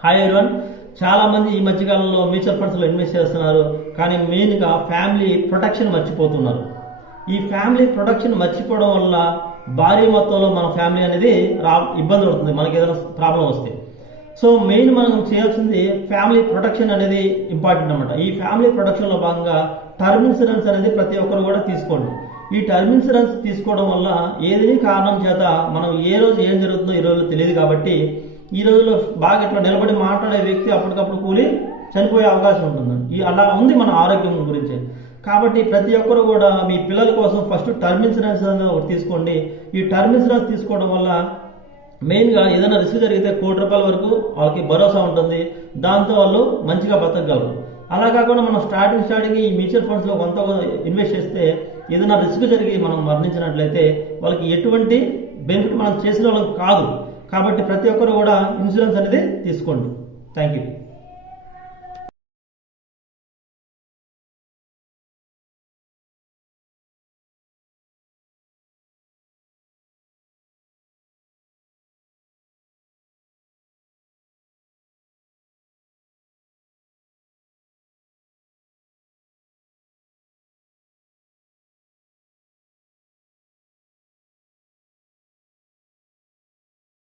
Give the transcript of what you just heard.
Hi everyone. చాలా మంది ఈ మధ్యకాలంలో మ్యూచువల్ ఫండ్స్ లో ఇన్వెస్ట్ చేస్తున్నారు, కానీ మెయిన్ గా ఫ్యామిలీ ప్రొటెక్షన్ మర్చిపోతున్నారు. ఈ ఫ్యామిలీ ప్రొటెక్షన్ మర్చిపోవడం వల్ల భారీ మొత్తంలో మన ఫ్యామిలీ అనేది ఇబ్బంది పడుతుంది మనకి ఏదైనా ప్రాబ్లం వస్తే. సో మెయిన్ మనం చేయాల్సింది ఫ్యామిలీ ప్రొటెక్షన్ అనేది ఇంపార్టెంట్ అనమాట. ఈ ఫ్యామిలీ ప్రొటెక్షన్ లో భాగంగా టర్మ్ ఇన్సూరెన్స్ అనేది ప్రతి ఒక్కరు కూడా తీసుకోండి. ఈ టర్మ్ ఇన్సూరెన్స్ తీసుకోవడం వల్ల ఏదేని కారణం చేత మనం ఏ రోజు ఏం జరుగుతుందో ఈ రోజు తెలియదు కాబట్టి ఈ రోజుల్లో బాగా ఇట్లా నిలబడి మాట్లాడే వ్యక్తి అప్పటికప్పుడు కూలి చనిపోయే అవకాశం ఉంటుంది. అలా ఉంది మన ఆరోగ్యం గురించి. కాబట్టి ప్రతి ఒక్కరు కూడా మీ పిల్లల కోసం ఫస్ట్ టర్మ్ ఇన్సూరెన్స్ అనేది ఒకటి తీసుకోండి. ఈ టర్మ్ ఇన్సూరెన్స్ తీసుకోవడం వల్ల మెయిన్గా ఏదైనా రిస్క్ జరిగితే ₹1,00,00,000 వరకు వాళ్ళకి భరోసా ఉంటుంది. దాంతో వాళ్ళు మంచిగా బతకగలరు. అలా కాకుండా మనం స్టార్టింగ్ ఈ మ్యూచువల్ ఫండ్స్లో కొంత ఇన్వెస్ట్ చేస్తే ఏదైనా రిస్క్ జరిగి మనం మరణించినట్లయితే వాళ్ళకి ఎటువంటి బెనిఫిట్ మనం చేసిన వాళ్ళకి కాదు. కాబట్టి ప్రతి ఒక్కరు కూడా ఇన్సూరెన్స్ అనేది తీసుకోండి. Thank you.